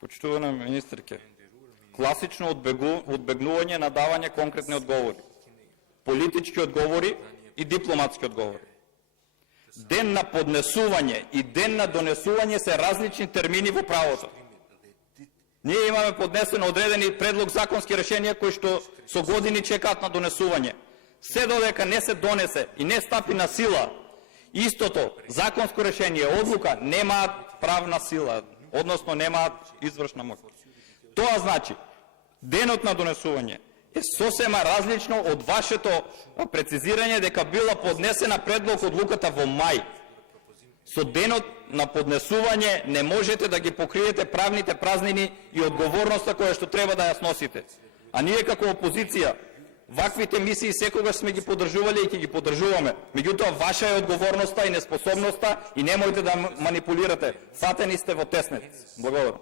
Почитувана министерке, класично одбегнување на давање конкретни одговори, политички одговори и дипломатски одговори. Ден на поднесување и ден на донесување се различни термини во правото. Ние имаме поднесено одредени предлог законски решенија кои што со години чекаат на донесување. Се додека не се донесе и не стапи на сила, истото законско решение, одлука, немаат правна сила, односно немаат извршна моќ. Тоа значи, денот на донесување е сосема различно од вашето прецизирање дека била поднесена предлог одлуката во мај. Со денот на поднесување не можете да ги покриете правните празнини и одговорноста која што треба да ја сносите. А ние како опозиција ваквите мисии секогаш сме ги поддржувале и ќе ги поддржуваме. Меѓутоа, ваша е одговорноста и неспособноста и немојте да манипулирате. Фатени сте во теснет. Благодарам.